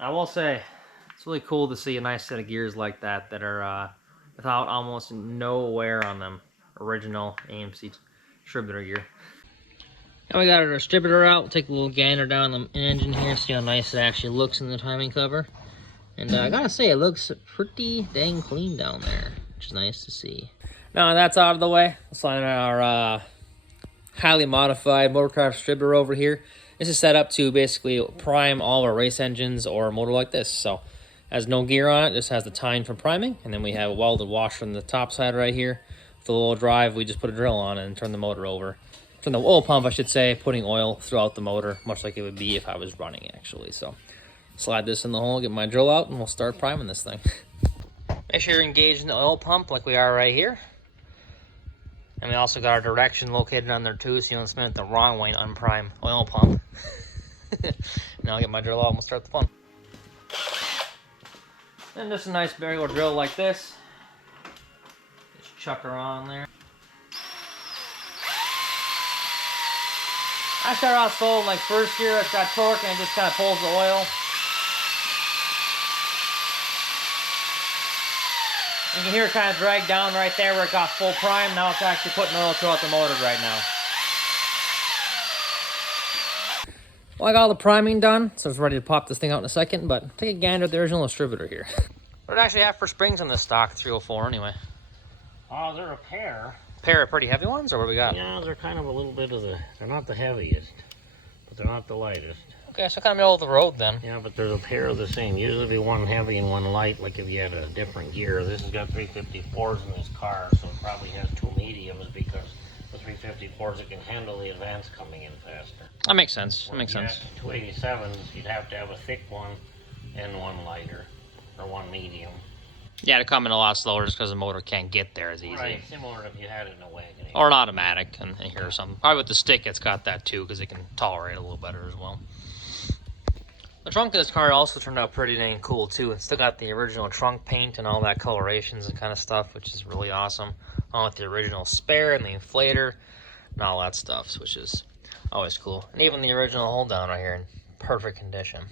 I will say, it's really cool to see a nice set of gears like that are without almost no wear on them. Original AMC distributor gear. Now we got our distributor out. We'll take a little gander down the engine here, see how nice it actually looks in the timing cover. And I gotta say, it looks pretty dang clean down there, which is nice to see. Now that's out of the way, let's slide in our highly modified motorcraft distributor over here. This is set up to basically prime all our race engines or a motor like this. So has no gear on it, just has the tine for priming, and then we have a welded washer on the top side right here. With a little drive, we just put a drill on it and turn the motor over. Turn the oil pump, I should say, putting oil throughout the motor, much like it would be if I was running actually. So slide this in the hole, get my drill out, and we'll start priming this thing. Make sure you're engaged in the oil pump like we are right here. And we also got our direction located on there too, so you don't spin it the wrong way and unprime oil pump. Now I'll get my drill out and we'll start the fun. And just a nice burial drill like this. Just chuck her on there. I start off slow, like first gear, it's got torque and it just kind of pulls the oil. You can hear it kind of drag down right there where it got full prime. Now it's actually putting oil throughout the motor right now. Well, I got all the priming done, so it's ready to pop this thing out in a second, but take a gander at the original distributor here. What did I actually have for springs on this stock 304 anyway? Oh, they're a pair. Pair of pretty heavy ones, or what we got? Yeah, they're kind of a little bit of they're not the heaviest, but they're not the lightest. Okay, so kind of middle of the road then. Yeah, but there's a pair of the same. Usually be one heavy and one light, like if you had a different gear. This has got 354s in this car, so it probably has two mediums because the 354s, it can handle the advance coming in faster. That makes sense. That makes sense. 287s, you'd have to have a thick one and one lighter, or one medium. Yeah, to come in a lot slower just because the motor can't get there as easy. Right, similar if you had it in a wagon. Or an automatic in here or something. Probably with the stick it's got that too because it can tolerate it a little better as well. The trunk of this car also turned out pretty dang cool too. It's still got the original trunk paint and all that colorations and kind of stuff, which is really awesome. Along with the original spare and the inflator and all that stuff, which is always cool. And even the original hold down right here in perfect condition.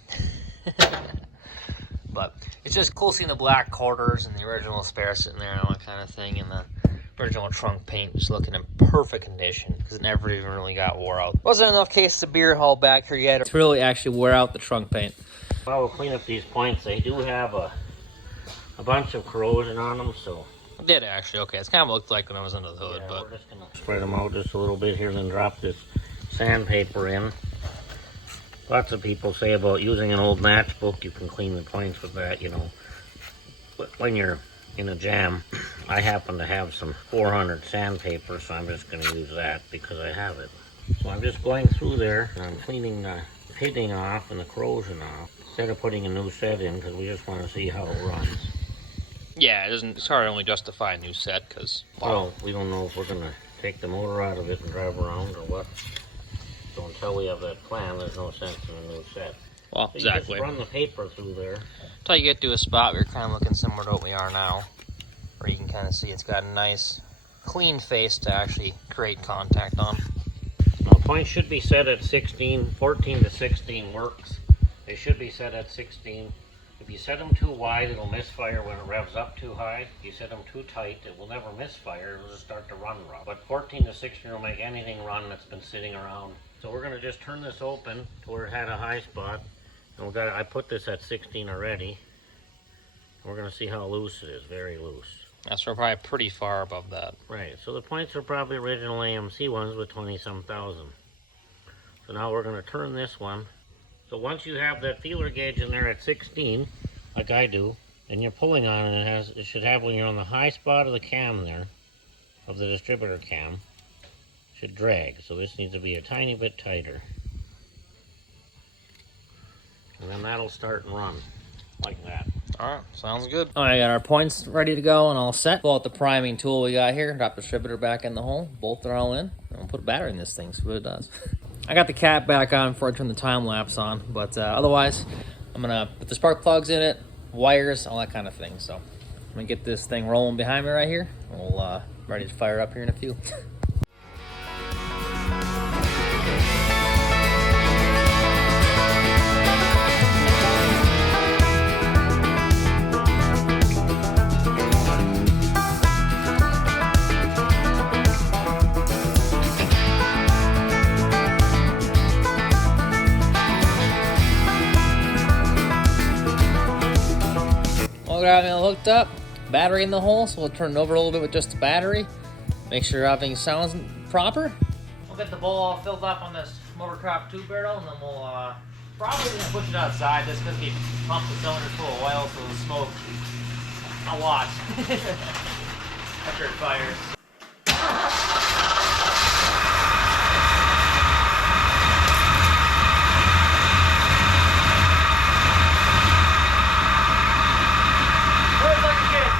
But it's just cool seeing the black quarters and the original spare sitting there and all that kind of thing, and the original trunk paint just looking in perfect condition because it never even really got wore out. Wasn't enough cases of beer hauled back here yet to really actually wear out the trunk paint. Well, we'll clean up these points. They do have a bunch of corrosion on them, so. It did actually. Okay, it's kind of looked like when I was under the hood, Yeah, but we're just gonna spread them out just a little bit here, then drop this sandpaper in. Lots of people say about using an old matchbook, you can clean the points with that, you know. But when you're in a jam, I happen to have some 400 sandpaper, so I'm just going to use that because I have it. So I'm just going through there and I'm cleaning the pitting off and the corrosion off instead of putting a new set in because we just want to see how it runs. yeah, it's hard to only justify a new set because Well, we don't know if we're going to take the motor out of it and drive around or what. So until we have that plan, there's no sense in a new set. well, So exactly. You just run the paper through there. Until you get to a spot where you're kind of looking similar to what we are now, where you can kind of see it's got a nice, clean face to actually create contact on. Now, points should be set at 16. 14 to 16 works. They should be set at 16. If you set them too wide, it'll misfire when it revs up too high. If you set them too tight, it will never misfire. It'll just start to run rough. But 14 to 16 will make anything run that's been sitting around. So we're going to just turn this open to where it had a high spot. And I put this at 16 already. We're going to see how loose it is. Very loose. That's probably pretty far above that. Right, so the points are probably original AMC ones with 20-some thousand. So now we're going to turn this one. So once you have that feeler gauge in there at 16, like I do, and you're pulling on it, it should have, when you're on the high spot of the cam there, of the distributor cam, should drag. So this needs to be a tiny bit tighter. And then that'll start and run, like that. Alright, sounds good. Alright, got our points ready to go and all set. Pull out the priming tool we got here, drop the distributor back in the hole, bolt it all in, and we'll put a battery in this thing, see what it does. I got the cap back on before I turn the time lapse on, but otherwise, I'm gonna put the spark plugs in it, wires, all that kind of thing. So I'm gonna get this thing rolling behind me right here. We'll ready to fire up here in a few. Got it hooked up, battery in the hole, so we'll turn it over a little bit with just the battery, make sure everything sounds proper. We'll get the bowl all filled up on this motor crop tube barrel, and then we'll probably gonna push it outside. This could be pumped the cylinder full of oil, so it'll smoke a lot after it fires. Where's like a kid?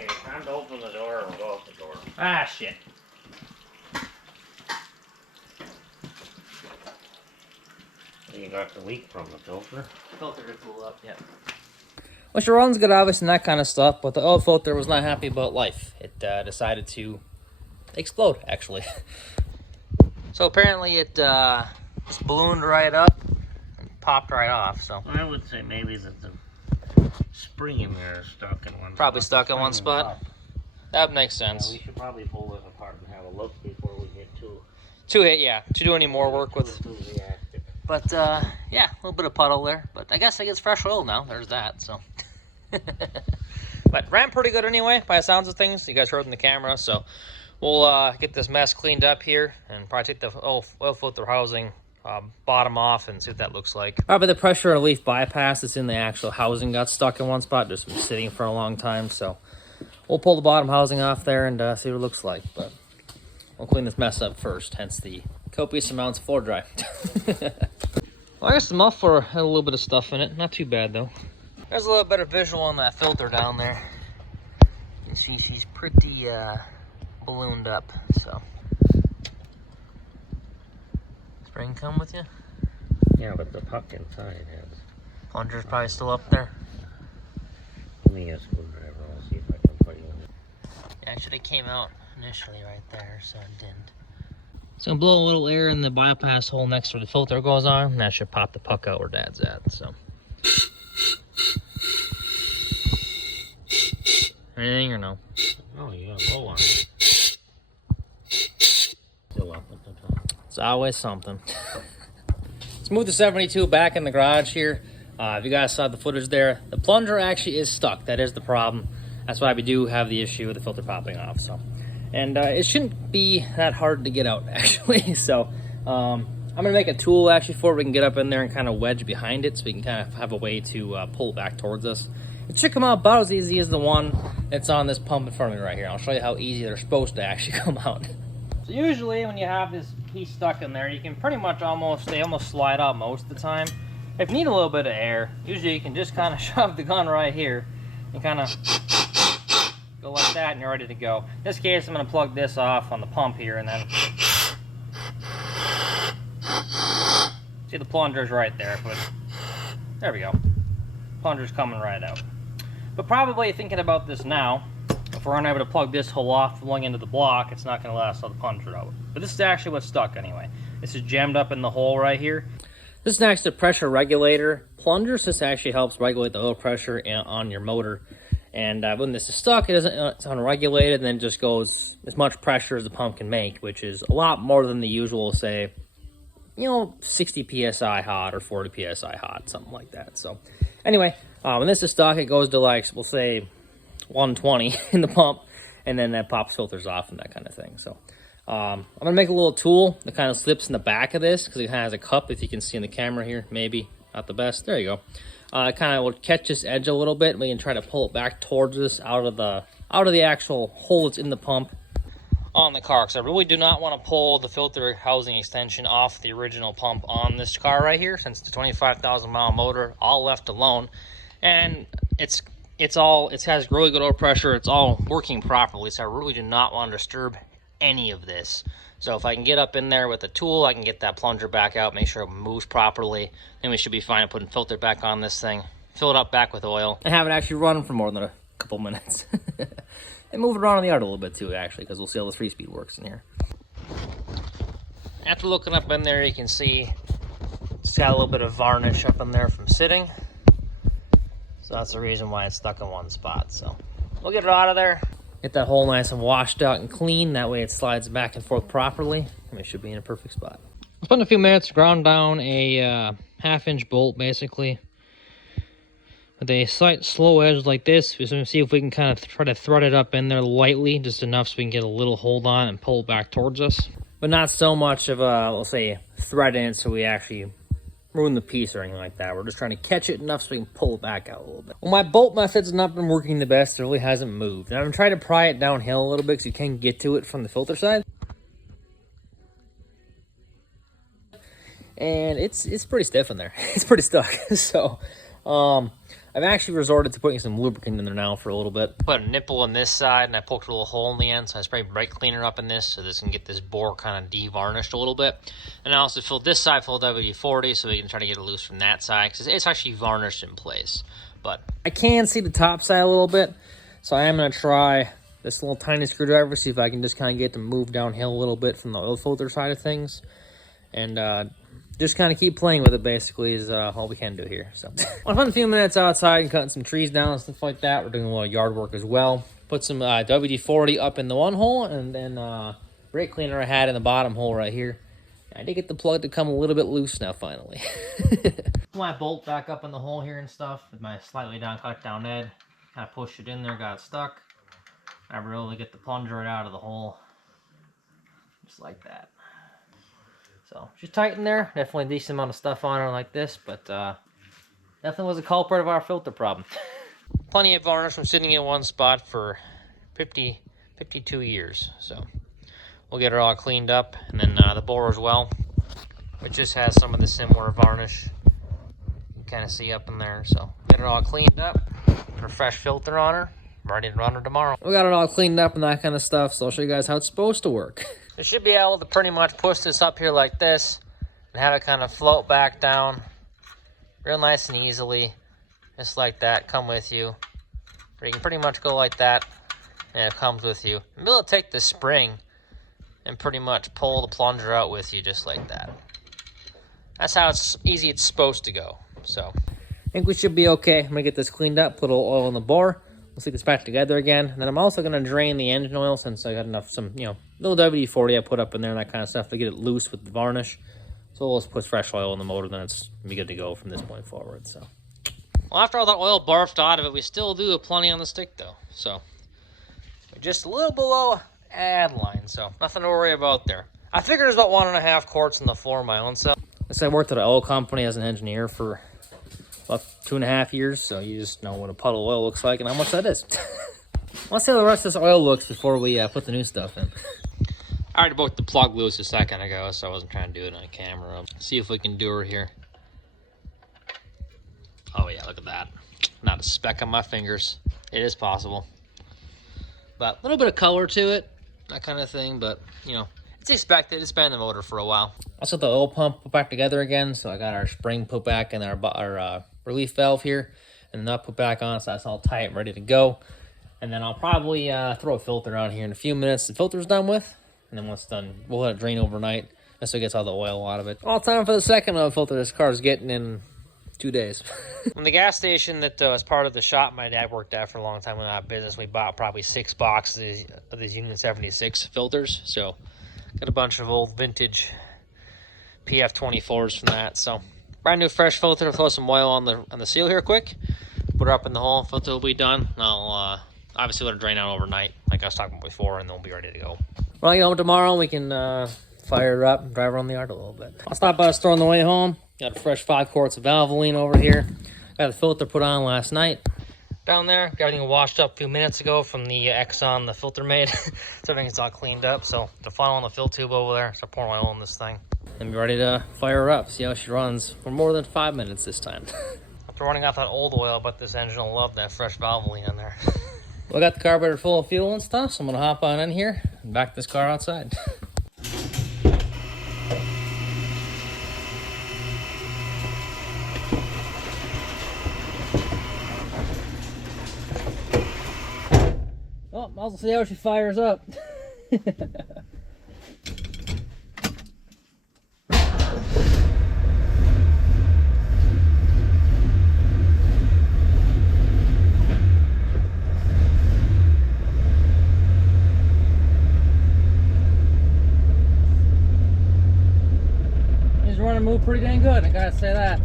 Okay, time to open the door and go out the door. Ah, shit. You got the leak from the filter. Filter to cool up, yeah. Well, she runs good, obviously, and that kind of stuff, but the oil filter was not happy about life. It decided to explode, actually. So apparently it just ballooned right up and popped right off, so. I would say maybe that the spring in there is stuck in one spot. Probably stuck in one spot. That makes sense. Yeah, we should probably pull this apart and have a look before we get To do any more work with. enthusiastic. But yeah, a little bit of puddle there. But I guess I get fresh oil now. There's that. So, but ran pretty good anyway, by the sounds of things. You guys heard in the camera. So we'll get this mess cleaned up here and probably take the oil filter housing bottom off and see what that looks like. All right, but the pressure relief bypass that's in the actual housing got stuck in one spot, just been sitting for a long time. So we'll pull the bottom housing off there and see what it looks like. But we'll clean this mess up first, hence the copious amounts of floor dry. Well, I guess the muffler had a little bit of stuff in it. Not too bad, though. There's a little better visual on that filter down there. You can see she's pretty ballooned up, so. Spring come with you? Yeah, but the puck inside has. Plunger's probably still up there. Give me a screwdriver. I'll see if I can put you in it. Yeah, it should have came out initially right there, so it didn't. So I'm gonna blow a little air in the bypass hole next to where the filter goes on, and that should pop the puck out where Dad's at, so. Anything or no? Oh, you got a bow on it. Still up at the top. It's always something. Let's move the 72 back in the garage here. If you guys saw the footage there, the plunger actually is stuck. That is the problem. That's why we do have the issue with the filter popping off, so. And it shouldn't be that hard to get out, actually. So I'm going to make a tool, actually, for it. We can get up in there and kind of wedge behind it so we can kind of have a way to pull it back towards us. It should come out about as easy as the one that's on this pump in front of me right here. I'll show you how easy they're supposed to actually come out. So usually when you have this piece stuck in there, you can pretty much they almost slide out most of the time. If you need a little bit of air, usually you can just kind of shove the gun right here and kind of go like that, and you're ready to go. In this case, I'm going to plug this off on the pump here, and then see the plunger's right there, but there we go. Plunger's coming right out. But probably thinking about this now, if we're unable to plug this hole off flowing into the block, it's not going to let us let the plunger out. But this is actually what's stuck anyway. This is jammed up in the hole right here. This is next to pressure regulator. Plungers, this actually helps regulate the oil pressure on your motor. And when this is stuck, it's unregulated, and then it just goes as much pressure as the pump can make, which is a lot more than the usual, say, 60 psi hot or 40 psi hot, something like that. So anyway, when this is stuck, it goes to, like, we'll say 120 in the pump, and then that pops filters off and that kind of thing. So I'm going to make a little tool that kind of slips in the back of this, because it kind of has a cup, if you can see in the camera here, maybe. Not the best. There you go. It kind of will catch this edge a little bit, and we can try to pull it back towards us out of the actual hole that's in the pump on the car, because I really do not want to pull the filter housing extension off the original pump on this car right here, since the 25,000 mile motor all left alone, and it has really good oil pressure. It's all working properly, so I really do not want to disturb any of this. So if I can get up in there with a tool, I can get that plunger back out, make sure it moves properly, then we should be fine at putting filter back on this thing, fill it up back with oil, and have it actually run for more than a couple minutes. And move it around on the yard a little bit too, actually, because we'll see how the 3-speed works in here. After looking up in there, you can see it's got a little bit of varnish up in there from sitting. So that's the reason why it's stuck in one spot. So we'll get it out of there. Get that hole nice and washed out and clean. That way it slides back and forth properly. And it should be in a perfect spot. I spent a few minutes, ground down a half-inch bolt, basically. With a slight slow edge like this. We're going to see if we can kind of try to thread it up in there lightly, just enough so we can get a little hold on and pull it back towards us. but not so much of a, let's say, thread in it so we actually ruin the piece or anything like that. We're just trying to catch it enough so we can pull it back out a little bit. Well, my bolt method's not been working the best. It really hasn't moved. And I'm trying to pry it downhill a little bit so you can get to it from the filter side. And it's pretty stiff in there. It's pretty stuck. So I've actually resorted to putting some lubricant in there now for a little bit. Put a nipple on this side, and I poked a little hole in the end, so I sprayed brake cleaner up in this so this can get this bore kind of de-varnished a little bit. And I also filled this side full of WD-40 so we can try to get it loose from that side, because it's actually varnished in place. But I can see the top side a little bit, so I am going to try this little tiny screwdriver, see if I can just kind of get it to move downhill a little bit from the oil filter side of things. And just kind of keep playing with it, basically, is all we can do here. So I spent a few minutes outside and cutting some trees down and stuff like that. We're doing a little yard work as well. Put some WD-40 up in the one hole, and then brake cleaner I had in the bottom hole right here. I did get the plug to come a little bit loose now, finally. My bolt back up in the hole here and stuff with my slightly down cut down head. Kind of pushed it in there, got it stuck. I really get the plunger right out of the hole, just like that. So just tight in there. Definitely a decent amount of stuff on her like this, but definitely was a culprit of our filter problem. Plenty of varnish from sitting in one spot for 52 years. So we'll get her all cleaned up, and then the bore as well. It just has some of the similar varnish you kind of see up in there. So get her all cleaned up, put a fresh filter on her, ready to run her tomorrow. We got it all cleaned up and that kind of stuff, so I'll show you guys how it's supposed to work. You should be able to pretty much push this up here like this and have it kind of float back down real nice and easily, just like that, come with you. Or you can pretty much go like that and it comes with you. And be able to take the spring and pretty much pull the plunger out with you just like that. That's how easy it's supposed to go. So I think we should be okay. I'm gonna get this cleaned up, put a little oil in the bore. We'll stick this back together again. And then I'm also gonna drain the engine oil since I got enough, little WD-40 I put up in there and that kind of stuff to get it loose with the varnish. So we'll just put fresh oil in the motor, then it's gonna be good to go from this point forward. So, well, after all that oil barfed out of it, we still do have plenty on the stick though. So we're just a little below add line, so nothing to worry about there. I figured it was about 1.5 quarts on the floor of my own self. I worked at an oil company as an engineer for about 2.5 years, so you just know what a puddle of oil looks like and how much that is. Let's see how the rest of this oil looks before we put the new stuff in. I already broke the plug loose a second ago, so I wasn't trying to do it on camera. See if we can do her here. Oh yeah, look at that. Not a speck on my fingers. It is possible. But a little bit of color to it, that kind of thing, but it's expected. It's been in the motor for a while. Also, the oil pump put back together again, so I got our spring put back and our relief valve here, and the nut put back on, so that's all tight, ready to go. And then I'll probably throw a filter on here in a few minutes. The filter's done with, and then once it's done, we'll let it drain overnight, and so it gets all the oil out of it. All time for the second oil filter this car is getting in 2 days. From the gas station that was part of the shop my dad worked at for a long time when I had business, we bought probably 6 boxes of these Union 76 filters. So got a bunch of old vintage PF24s from that. So brand new fresh filter. Throw some oil on the seal here quick. Put her up in the hole. Filter will be done. And I'll obviously let her drain out overnight, like I was talking about before, and then we'll be ready to go. Well, tomorrow we can fire her up and drive around the yard a little bit. I'll stop by the store on the way home. Got a fresh 5 quarts of Javelin over here. Got the filter put on last night. Down there, got everything washed up a few minutes ago from the Exxon the filter made. So everything's all cleaned up. So the funnel and the fill tube over there. Start pouring oil in this thing. And be ready to fire her up. See how she runs for more than 5 minutes this time. After running out that old oil, but this engine will love that fresh Javelin in there. Well, I got the carburetor full of fuel and stuff, so I'm gonna hop on in here and back this car outside. Oh, I'll see how she fires up. He's running move pretty dang good, I gotta say that.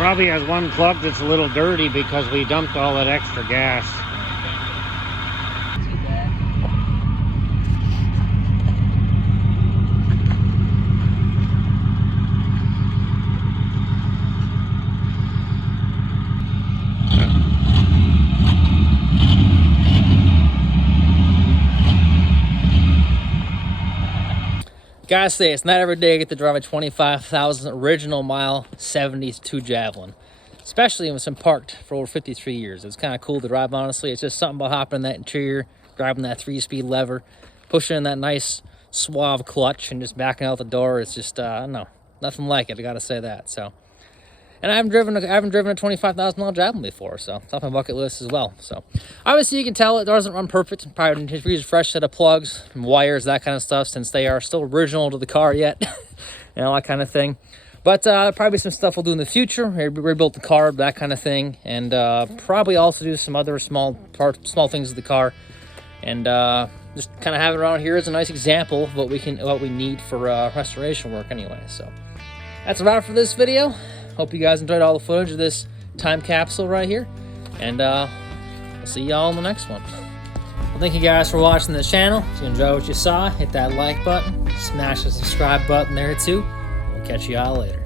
Probably has one plug that's a little dirty because we dumped all that extra gas. Gotta say, it's not every day I get to drive a 25,000 original mile 72 Javelin, especially when it's been parked for over 53 years. It's kind of cool to drive, honestly. It's just something about hopping in that interior, driving that 3-speed lever, pushing in that nice suave clutch, and just backing out the door. It's just, I don't know, nothing like it. I gotta say that. So, and I haven't driven a $25,000 Javelin before, so it's off my bucket list as well. So, obviously you can tell it doesn't run perfect. Probably need to use a fresh set of plugs and wires, that kind of stuff, since they are still original to the car yet, and all that kind of thing. But probably some stuff we'll do in the future. Maybe rebuild the car, that kind of thing, and probably also do some other small things with the car, and just kind of have it around here as a nice example of what we need for restoration work anyway. So that's about it for this video. Hope you guys enjoyed all the footage of this time capsule right here, and we'll see y'all in the next one. Well, thank you guys for watching this channel. If you enjoyed what you saw, hit that like button, smash the subscribe button there too. We'll catch y'all later.